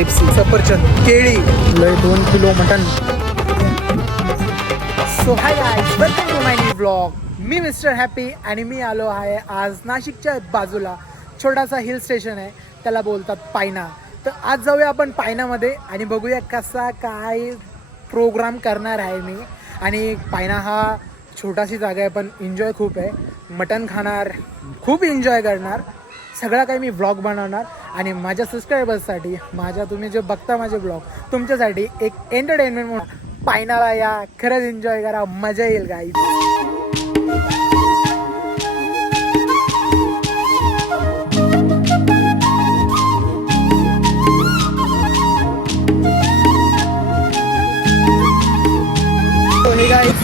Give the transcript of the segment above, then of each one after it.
Pepsi, सफरचंद, केळी, 2 kilo mutton. So hi guys, welcome to my new blog. मी mister happy आणि मी आलो आहे आज नाशिकच्या बाजूला छोटासा हिल स्टेशन आहे, त्याला बोलतात पायना. तर आज जाऊया आपण पायनामध्ये आणि बघूया कसा काय प्रोग्राम करणार आहे मी. आणि पायना हा छोटाशी जागा आहे पण एन्जॉय खूप आहे. मटण खाणार, खूप एन्जॉय करणार, सगळा काही मी व्लॉग बनवणार. आणि माझ्या सबस्क्रायबर्ससाठी, तुम्ही जे बघता माझे ब्लॉग, तुमच्यासाठी एक एंटरटेनमेंट म्हणून पायनाला या, खरंच एन्जॉय करा, मजा येईल गाईज.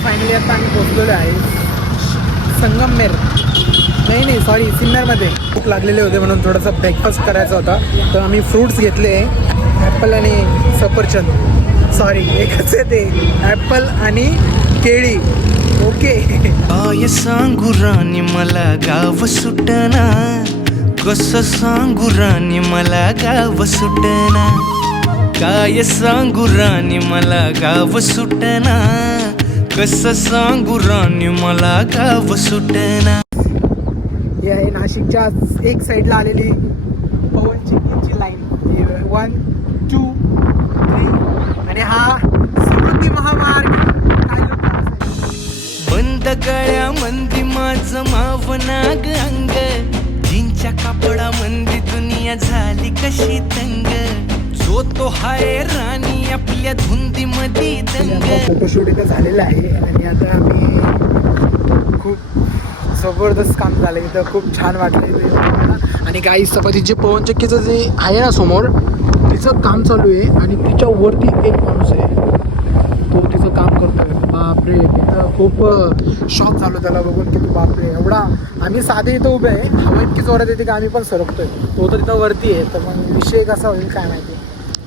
फायनली आता आम्ही पोचलेलो आहे संगमनेर, नाही सॉरी सिन्नरमध्ये. भूक लागलेले होते म्हणून थोडासा ब्रेकफास्ट करायचा होता, तर आम्ही फ्रूट्स घेतले, ॲपल आणि सफरचंद, सॉरी एकच आहे ते, ॲपल आणि केळी. ओके. काय सांगू राणी मला गाव सुटना, कसं सांगू राणी मला गाव सुटना, काय सांगू राणी मला गाव सुटना, कसं सांगू राणी मला गाव सुटना. हे आहे नाशिकच्या एक साईडला आलेली पवनचक्कीची लाईन, 1, 2, 3 आणि हा समृद्धी महामार्ग. बंद गळ्या मंदी माझं मावनाग अंग, जिंच्या कापडा मंदी दुनिया झाली कशी तंग, जो तो हाय राणी आपल्या धुंदी मध्ये दंग. फोटोशूट इथं झालेलं आहे आणि आता आम्ही खूप जबरदस्त काम झालं इथं, खूप छान वाटलं इथे. आणि काही सपाती जे पवनचक्कीचं जे आहे ना समोर, तिचं काम चालू आहे आणि तिच्या वरती एक माणूस आहे, तो तिचं काम करतोय. बापरे, तिथं खूप शॉक झालो त्याला बघून की बापरे, एवढा. आम्ही साधे इथं उभे आहे, हवा इतकी जोरात येते की आम्ही पण सरकतोय, तो तर तिथं वरती आहे. तर मग विषय कसा होईल काय माहिती.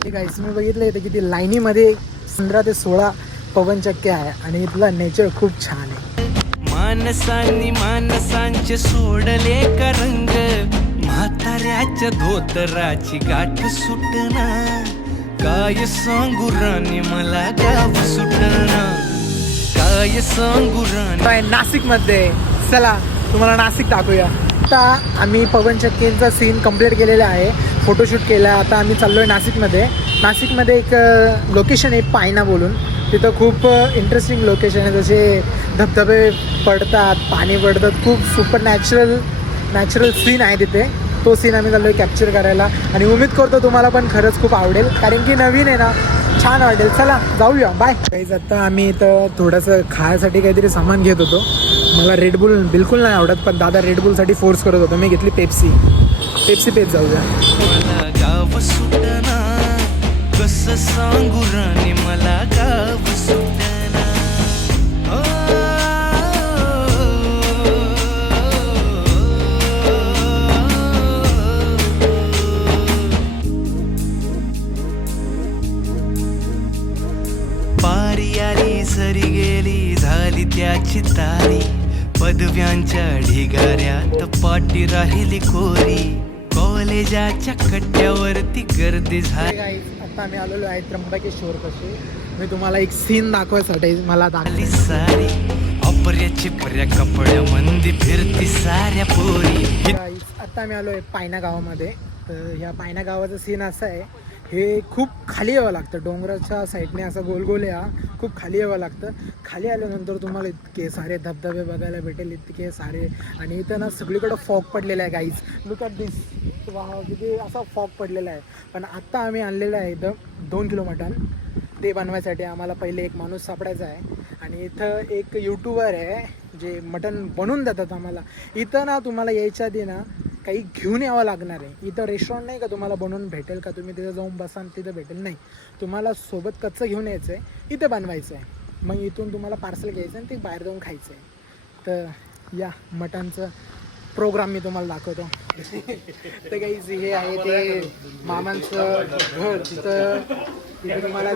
ठीक आहे, मी बघितलं इथं की ती लाईनीमध्ये 15 ते 16 पवनचक्क्या आहे आणि इथलं नेचर खूप छान आहे. माणसांनी माणसांचे सोडले का रंग, म्हाताऱ्याच्या धोतराची गाठ सुटना, काय सांगू राणी मला गाव सुटना, काय सांगू राणी. नाशिकमध्ये, चला तुम्हाला नाशिक दाखवूया. आता आम्ही पवनचक्कीचा सीन कंप्लीट केलेला आहे, फोटोशूट केला. आता आम्ही चाललो आहे नाशिकमध्ये एक लोकेशन आहे पायना बोलून, तिथं खूप इंटरेस्टिंग लोकेशन आहे. जसे धबधबे पडतात, पाणी पडतात, खूप सुपर नॅचरल सीन आहे तिथे. तो सीन आम्ही चाललो आहे कॅप्चर करायला आणि उम्मीद करतो तुम्हाला पण खरंच खूप आवडेल, कारण की नवीन आहे ना, छान वाटेल. चला जाऊया, बाय गाईज. आता आम्ही इथं थोडंसं खायसाठी काहीतरी सामान घेत होतो. मला रेडबुल बिलकुल नाही आवडत, पण दादा रेडबुलसाठी फोर्स करत होतो. मी घेतली पेप्सी पेत जाऊया. मला गाव सुटना, कसं सांगू राणी मला गाव सुटना. पारी आली सरी गेली झाली त्याची तारी, पदव्यांच्या ढिगाऱ्यात पाठी राहिली कोरी, कॉलेजाच्या कट्ट्यावरती गर्दी झाली. आता आम्ही आलेलो आहे त्र्यंबकेश्वर पाशी. मी तुम्हाला एक सीन दाखवायसाठी मला आली सारी, अपर्याची पर्या कपड्या मंदी फिरती साऱ्या पोरी. आता आम्ही आलो आहे पायना गावामध्ये. तर ह्या पायना गावाचं सीन असं आहे, हे खूप खाली यावं लागतं, डोंगराच्या साईडने असं गोल आहे, खूप खाली यावं लागतं. खाली आल्यानंतर तुम्हाला इतके सारे धबधबे बघायला भेटेल, इतके सारे. आणि इथं ना सगळीकडं फॉग पडलेला आहे गाईज, लुक ॲट दिस. तिथे असा फॉग पडलेला आहे. पण आत्ता आम्ही आणलेलं आहे इथं 2 किलो मटण. ते बनवायसाठी आम्हाला पहिले एक माणूस सापडायचा आहे आणि इथं एक यूट्यूबर आहे जे मटण बनवून देतात आम्हाला. इथं ना तुम्हाला यायच्या आधी ना काही घेऊन यावं लागणार आहे. इथं रेस्टॉरंट नाही का तुम्हाला बनवून भेटेल का, तुम्ही तिथं जाऊन बसा तिथं भेटेल, नाही. तुम्हाला सोबत कच्चं घेऊन यायचं आहे, इथं बनवायचं आहे, मग इथून तुम्हाला पार्सल घ्यायचं आणि ते बाहेर जाऊन खायचं आहे. तर या मटणचं प्रोग्राम मी तुम्हाला दाखवतो. तर काही हे आहे ते मामांचं घर, तिथं तुम्हाला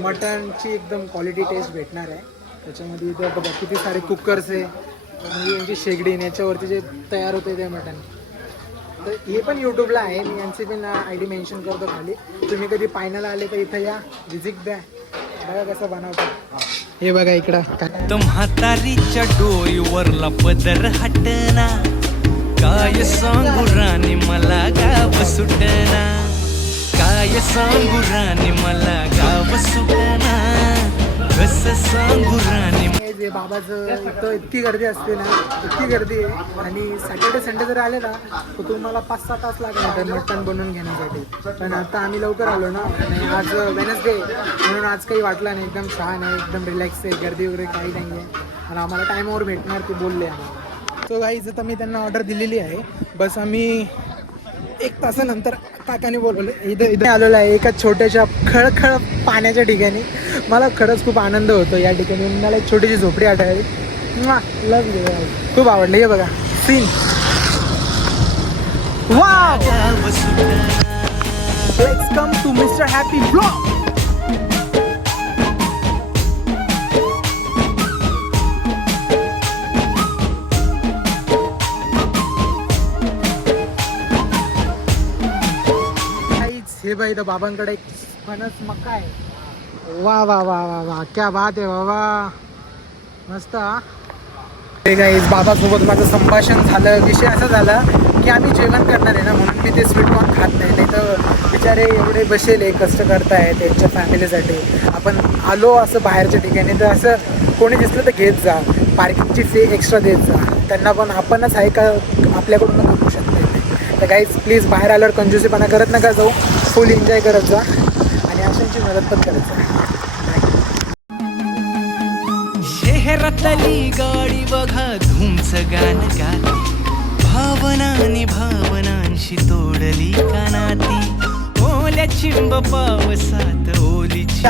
मटणची एकदम क्वालिटी टेस्ट भेटणार आहे. त्याच्यामध्ये इथं बघा किती सारे कुकर्स आहे, म्हणजे यांची शेगडी, याच्यावरती जे तयार होते ते मटण. तर हे पण यूट्यूबला आहे, मी यांची पण ID मेन्शन करतो खाली. तुम्ही कधी पायनाला आले तर इथं या, व्हिजिट द्या, बघा कसं बनवतात. हे बघा इकडं तर म्हातारीच्या डोईवरला पदर हटना, काय सांगू राणी मला गाव सुटना, काय सांगू राणी मला गाव सुटना, कसं सांगू राणी. जे बाबाचं इथं इतकी गर्दी असते ना, इतकी गर्दी आहे. आणि सॅटर्डे संडे जर आले ना तर तुम्हाला 5-6 तास लागणार मटण बनवून घेण्यासाठी. पण आता आम्ही लवकर आलो ना, आणि आज वेनसडे म्हणून आज काही वाटलं नाही, एकदम छान आहे, एकदम रिलॅक्स आहे, गर्दी वगैरे काही नाही आहे. आणि आम्हाला टाईमवर भेटणार ते बोलले आम्हाला. सो गाईज आता मी त्यांना ऑर्डर दिलेली आहे. बस आम्ही 1 तासानंतर काकाने बोलवले. इथं आलेलो आहे एका छोट्याशा खळखळ पाण्याच्या ठिकाणी. मला खरंच खूप आनंद होतो या ठिकाणी. मला एक छोटीशी झोपडी आढळली, लव यू, खूप आवडली. हे बघा scene, wow. Let's come to mister happy blog. हे बाई तर बाबांकडे एक फणस मका आहे. वा वा वा वा वा, क्या बात आहे बाबा, मस्त. हे गाईज बाबासोबत माझं संभाषण झालं. विषय असा झाला की आम्ही जेवण करणार आहे ना, म्हणून मी ते स्वीटकॉर्न खात नाही तर बिचारे एवढे बसेले कष्ट करताय त्यांच्या फॅमिलीसाठी. आपण आलो असं बाहेरच्या ठिकाणी तर असं कोणी दिसलं तर घेत जा, पार्किंगची फी एक्स्ट्रा देत जा त्यांना. पण आपणच आहे का आपल्याकडून करू शकता येते. तर गाईज प्लीज बाहेर आल्यावर कंजूसीपणा करत नका जाऊ, फुल एन्जॉय करत जा आणि अशांची मदत पण करत जा. शहरातली गाडी बघा धूमचं गाण गाती, भावनांनी भावनांशी तोडली कानाती, ओल्या चिंब पावसात ओलीची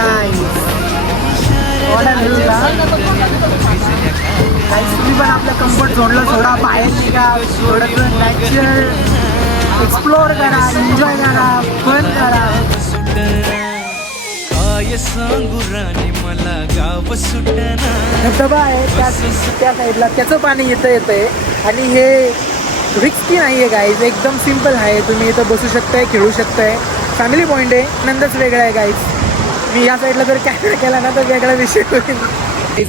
तुम्ही पण आपल्या कम्फर्ट झोनला थोडा बाहेर निघा, थोडं नॅचरल एक्सप्लोर करा, एन्जॉय करा, फन करा. काय सांगू राणी मला गाव सुटना. धबधबा आहे त्या साईडला, त्याचं पाणी येतंय आणि हे रिस्की नाही आहे गाईज, एकदम सिम्पल आहे. तुम्ही इथं बसू शकताय, खेळू शकताय, फॅमिली पॉईंट आहे, आनंदच वेगळा आहे गाईज. मी या साईडला जर कॅमेरा केला ना तर वेगळा विषय होईल.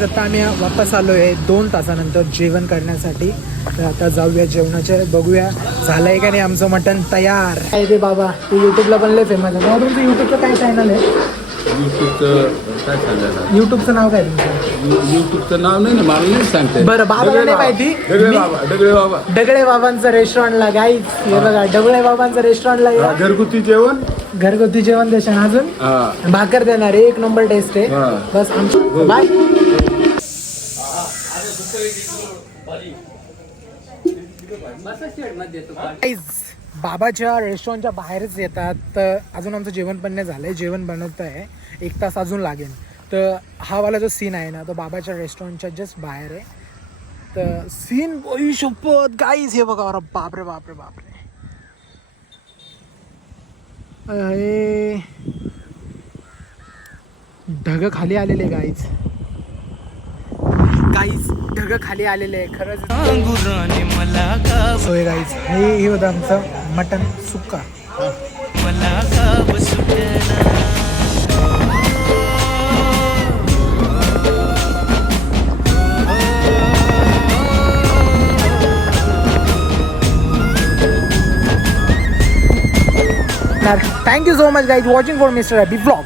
आता आम्ही वापस आलो आहे 2 तासानंतर जेवण करण्यासाठी. तर आता जाऊया जेवणाच्या, बघूया झालंय का नाही आमचं मटण तयार. काय ते बाबा, ते यूट्यूबला पण लय फेमस आहे. बाबा तुमचं यूट्यूबचं काय चॅनल आहे? यूट्यूबचं नाव काय तुमचं? यूट्यूबचं नाव नाही ना, मला नाही सांगते. बरं, बाबाला नाही माहिती. डगळे बाबांचं रेस्टॉरंटला गाईज, हे बघा डगळे बाबांचं रेस्टॉरंटला या. घरगुती जेवण देशान, अजून भाकर देणार, 1 नंबर टेस्ट आहे. बस आमची बाय. बाबाच्या रेस्टॉरंटच्या बाहेरच येतात. तर अजून आमचं जेवण पण नाही झालंय, जेवण बनवत आहे, 1 तास अजून लागेल. तर हा वाला जो सीन आहे ना तो बाबाच्या रेस्टॉरंटच्या जस्ट बाहेर आहे. तर सीन बघू शपथ गाईज, हे बघा, अरे बापरे बापरे बापरे, ढग खाली आलेले गाईज, ढग खाली आलेले आहे खरंच. होय गाईज, हे होतं आमचं मटन सुक्का. मला गाव सुटना. Thank you so much guys watching for Mr. Happy Vlog.